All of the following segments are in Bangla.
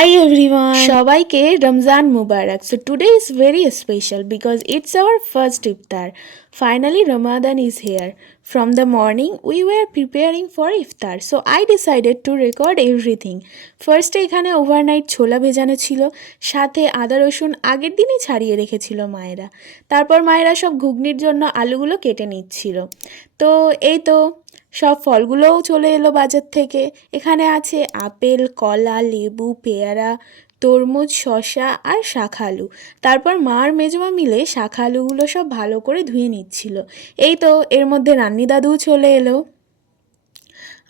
Hi everyone, সবাইকে রমজান মুবারক. So today is very special because it's our first iftar. Finally Ramadan is here. From the morning we were preparing for iftar. So I decided to record everything. First এখানে ওভারনাইট ছোলা ভেজানো ছিল, সাথে আদা রসুন আগের দিনই ছাড়িয়ে রেখেছিল মায়েরা. তারপর মায়েরা সব ঘুগনির জন্য আলুগুলো কেটে নিচ্ছিল. তো এই তো সব ফলগুলোও চলে এলো বাজার থেকে। এখানে আছে আপেল, কলা, লেবু, পেয়ারা, তরমুজ, শসা আর শাখা আলু। তারপর মা আর মেজমা মিলে শাখা আলুগুলো সব ভালো করে ধুয়ে নিচ্ছিল। এই তো এর মধ্যে রান্নি দাদুও চলে এলো,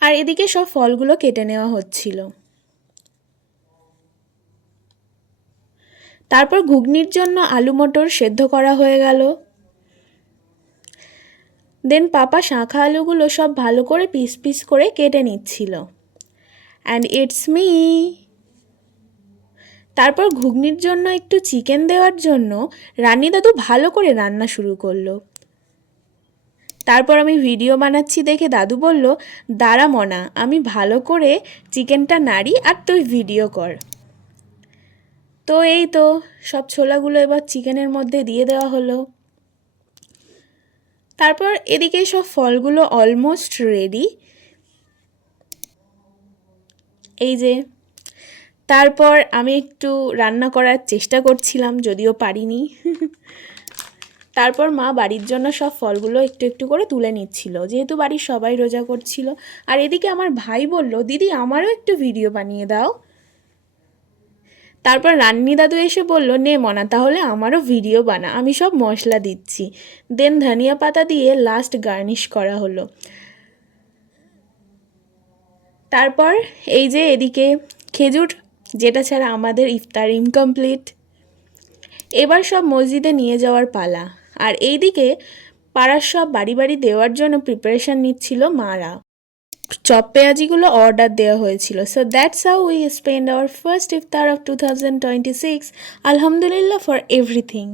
আর এদিকে সব ফলগুলো কেটে নেওয়া হচ্ছিল। তারপর ঘুগনির জন্য আলু মটর সেদ্ধ করা হয়ে গেল। দেন পাপা শাঁখা আলুগুলো সব ভালো করে পিস পিস করে কেটে নিচ্ছিল। And it's me. তারপর ঘুগনির জন্য একটু চিকেন দেওয়ার জন্য রান্নি দাদু ভালো করে রান্না শুরু করলো। তারপর আমি ভিডিও বানাচ্ছি দেখে দাদু বলল, দাঁড়া মনা, আমি ভালো করে চিকেনটা নাড়ি আর তুই ভিডিও কর। তো এই তো সব ছোলাগুলো এবার চিকেনের মধ্যে দিয়ে দেওয়া হলো। তারপর এদিকে সব ফলগুলো অলমোস্ট রেডি। এই যে তারপর আমি একটু রান্না করার চেষ্টা করছিলাম, যদিও পারিনি। তারপর মা বাড়ির জন্য সব ফলগুলো একটু একটু করে তুলে নিচ্ছিল, যেহেতু বাড়ির সবাই রোজা করছিল। আর এদিকে আমার ভাই বলল, দিদি আমারও একটু ভিডিও বানিয়ে দাও। তারপর রান্নি দাদু এসে বলল, নে মনা তাহলে আমারও ভিডিও বানা, আমি সব মশলা দিচ্ছি। দেন ধনিয়া পাতা দিয়ে লাস্ট গার্নিশ করা হলো। তারপর এই যে এদিকে খেজুর, যেটা ছাড়া আমাদের ইফতার ইনকমপ্লিট। এবার সব মসজিদে নিয়ে যাওয়ার পালা। আর এইদিকে পাড়ার সব বাড়ি বাড়ি দেওয়ার জন্য প্রিপারেশান নিচ্ছিল মারা। চপ পেঁয়াজিগুলো অর্ডার দেওয়া হয়েছিল। So that's how we spend our first iftar of 2026. আলহামদুলিল্লাহ ফর এভরিথিং।